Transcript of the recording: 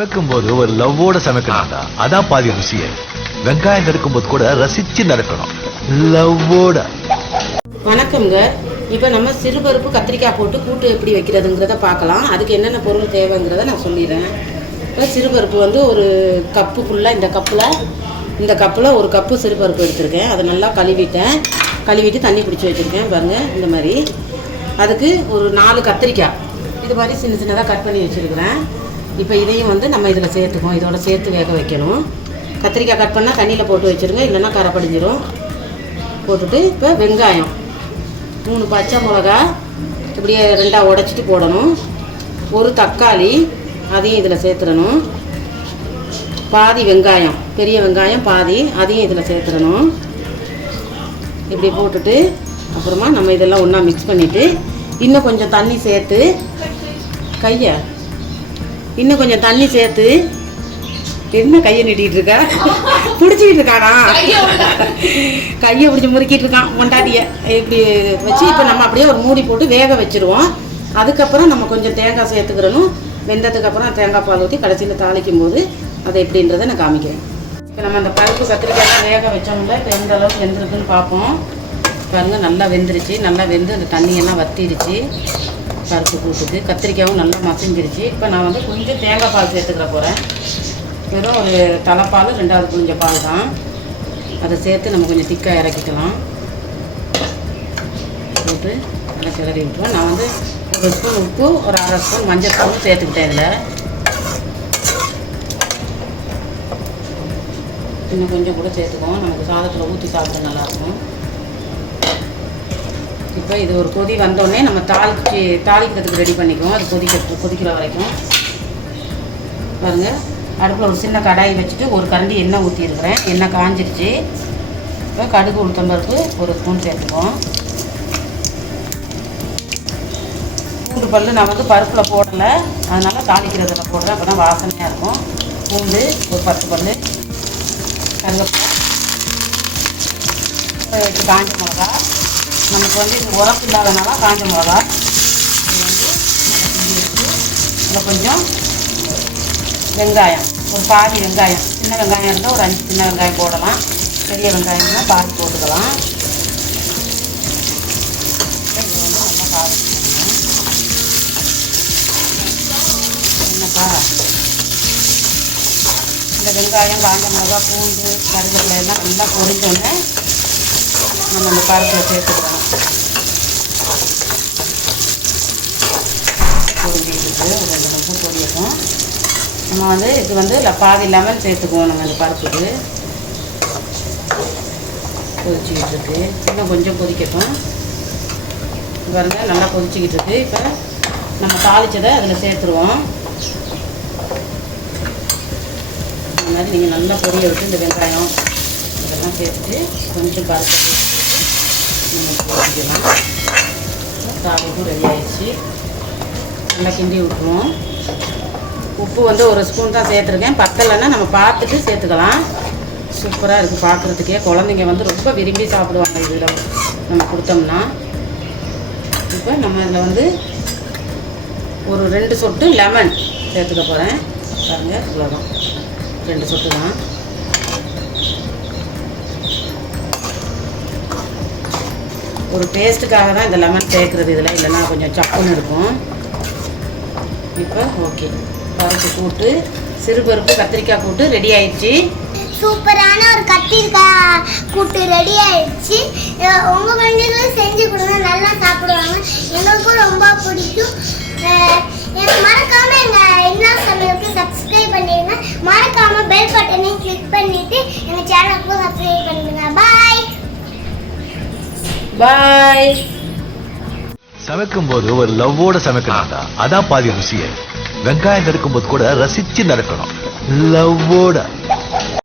சமைக்கும் போது ஒரு லவ்வோட சமைக்கணும்டா. அதான் பாதி ருசியே வெங்காயம் நறுக்கும் போது கூட ரசிச்சு நறுக்கணும். லவ்வோட. வணக்கம்ங்க. இப்போ நம்ம சிறுபருப்பு கத்திரிக்காய் போட்டு கூட்டு எப்படி வைக்கிறதுங்கிறத பார்க்கலாம். அதுக்கு என்னென்ன பொருள் தேவைங்கிறத நான் சொல்லிடுறேன். இப்போ சிறுபருப்பு வந்து ஒரு கப்பு ஃபுல்லாக இந்த கப்பில் இந்த கப்பில் ஒரு கப்பு சிறுபருப்பு எடுத்திருக்கேன். அதை நல்லா கழுவிட்டேன். கழுவிட்டு தண்ணி பிடிச்சி வச்சுருக்கேன். பாருங்கள் இந்த மாதிரி. அதுக்கு ஒரு நாலு கத்திரிக்காய். இது மாதிரி சின்ன சின்னதாக கட் பண்ணி வச்சுருக்கிறேன். இப்போ இதையும் வந்து நம்ம இதில் சேர்த்துக்குவோம். இதோட சேர்த்து வேக வைக்கணும். கத்திரிக்காய் கட் பண்ணால் தண்ணியில் போட்டு வச்சுருங்க. இல்லைன்னா கரை படிஞ்சிரும். போட்டுட்டு இப்போ வெங்காயம். மூணு பச்சை மிளகா இப்படியே ரெண்டாக உடச்சிட்டு போடணும். ஒரு தக்காளி அதையும் இதில் சேர்த்துடணும். பாதி வெங்காயம் பெரிய வெங்காயம் பாதி அதையும் இதில் சேர்த்துடணும். இப்படி போட்டுட்டு அப்புறமா நம்ம இதெல்லாம் ஒன்றா மிக்ஸ் பண்ணிவிட்டு இன்னும் கொஞ்சம் தண்ணி சேர்த்து கையை இன்னும் கொஞ்சம் தண்ணி சேர்த்து என்ன கையை நீட்டிகிட்டு இருக்கா? பிடிச்சிக்கிட்டு இருக்கானா கையை பிடிச்சி முறுக்கிட்டு இருக்கான் பொண்டாட்டிய. இப்படி வச்சு இப்போ நம்ம அப்படியே ஒரு மூடி போட்டு வேக வச்சிருவோம். அதுக்கப்புறம் நம்ம கொஞ்சம் தேங்காய் சேர்த்துக்கிறணும். வெந்ததுக்கப்புறம் தேங்காய் பால் ஊற்றி கடைசியில் தாளிக்கும் போது அதை எப்படின்றத நான் காமிக்கிறேன். இப்போ நம்ம அந்த பருப்பு கத்திரிக்காய்லாம் வேக வச்சோம்ல இப்போ எந்த அளவுக்கு வெந்திருக்குன்னு பார்ப்போம். பாருங்கள் நல்லா வெந்துருச்சு. நல்லா வெந்து அந்த தண்ணியெல்லாம் வத்திருச்சு. பருப்பு கூட்டுக்கு கத்திரிக்காயும் நல்லா மசிஞ்சிருச்சு. இப்போ நான் வந்து கொஞ்சம் தேங்காய் பால் சேர்த்துக்கிற போகிறேன் வெறும் ஒரு தலைப்பால் ரெண்டாவது புளிஞ்ச பால் தான். அதை சேர்த்து நம்ம கொஞ்சம் திக்காக இறக்கிக்கலாம். போட்டு நல்லா கிளறி விட்டுருவோம். நான் வந்து ஒரு ஸ்பூன் உப்பு ஒரு அரை ஸ்பூன் மஞ்சள் தூள் சேர்த்துக்கிட்டேன் இதில். இன்னும் கொஞ்சம் கூட சேர்த்துக்குவோம். நமக்கு சாதத்தில் ஊற்றி சாப்பிட நல்லாயிருக்கும் இப்போ இது ஒரு கொதி வந்தோடனே நம்ம தாளிச்சு தாளிக்கிறதுக்கு ரெடி பண்ணிக்குவோம். அது கொதிக்க கொதிக்கிற வரைக்கும். பாருங்கள் அடுப்பில் ஒரு சின்ன கடாயை வச்சுட்டு ஒரு கரண்டி எண்ணெய் ஊற்றிருக்கிறேன் எண்ணெய் காஞ்சிருச்சு. இப்போ கடுகு உளுத்தம்பருப்பு ஒரு ஸ்பூன் சேர்த்துக்குவோம். பூண்டு பல் நான் வந்து பருப்பில் போடலை. அதனால் தாளிக்கிறதுல போடுறேன். அப்போ தான் வாசனையாக இருக்கும். பூண்டு ஒரு பத்து பல் கருவேப்பிலை. அப்புறம் காஞ்ச மிளகா. நமக்கு வந்து இது உரப்பு இல்லாதனால காஞ்ச மிளகா. இது வந்து இதில் கொஞ்சம் வெங்காயம் ஒரு பாதி வெங்காயம் சின்ன வெங்காயம் இருந்தால் ஒரு அஞ்சு சின்ன வெங்காயம் போடலாம். பெரிய வெங்காயம்னா பாதி போட்டுக்கலாம். என்னப்பா இந்த வெங்காயம் காஞ்ச மிளகா பூண்டு கருவேப்பிலை எல்லாம் நல்லா பொரிஞ்சோடனே நம்ம அந்த பருப்பில் சேர்த்துக்கலாம். பொரிஞ்சிக்கிட்டு ஒரு ரெண்டு நிமிஷம் பொரியட்டும். நம்ம வந்து இது வந்து பாதி லெமன் சேர்த்துக்குவோம் நம்ம இந்த பருப்புக்கு. கொதிச்சிக்கிட்டு இருக்கு. இன்னும் கொஞ்சம் கொதிக்கட்டும் இங்க பாருங்க நல்லா கொதிச்சிக்கிட்டு இருக்கு. இப்போ நம்ம தாளிச்சதை அதில் சேர்த்துருவோம். இந்த மாதிரி நீங்கள் நல்லா பொரிய விட்டு இந்த வெங்காயம் இதெல்லாம் சேர்த்துட்டு கொஞ்சம் பருப்பு நம்ம கொதிக்கலாம் தாளிப்பும் ரெடி ஆயிடுச்சு. நல்லா கிண்டி விட்டுருவோம். உப்பு வந்து ஒரு ஸ்பூன் தான் சேர்த்துருக்கேன். பத்தலைன்னா நம்ம பார்த்துட்டு சேர்த்துக்கலாம். சூப்பராக இருக்குது பார்க்குறதுக்கே. குழந்தைங்க வந்து ரொம்ப விரும்பி சாப்பிடுவாங்க இதில். நம்ம கொடுத்தோம்னா. இப்போ நம்ம இதில் வந்து ஒரு ரெண்டு சொட்டு லெமன் சேர்த்துக்க போகிறேன் பாருங்கள் இவ்வளோதான் ரெண்டு சொட்டு தான். ஒரு டேஸ்ட்டுக்காக தான் இந்த லெமன் சேர்க்குறது இதில். இல்லைன்னா கொஞ்சம் சப்புன்னு இருக்கும். இப்போ ஓகே பருப்பு கூட்டு சிறுபருப்பு கத்திரிக்காய் கூட்டு ரெடி ஆயிடுச்சு. சூப்பரான ஒரு கத்திரிக்காய் கூட்டு ரெடி ஆயிடுச்சு. உங்கள் குழந்தைகளும் செஞ்சு கொடுங்க. நல்லா சாப்பிடுவாங்க. எங்களுக்கும் ரொம்ப பிடிக்கும். மறக்காமல் எனக்கு மறக்காம என்ன சமையலுக்கு சப்ஸ்கிரைப் பாய் சமைக்கும் போது ஒரு லவ்வோட சமைக்கணும்டா. அதான் பாதி ருசியே வெங்காயம் நறுக்கும் போது கூட ரசிச்சு நடக்கணும் லவ்வோட.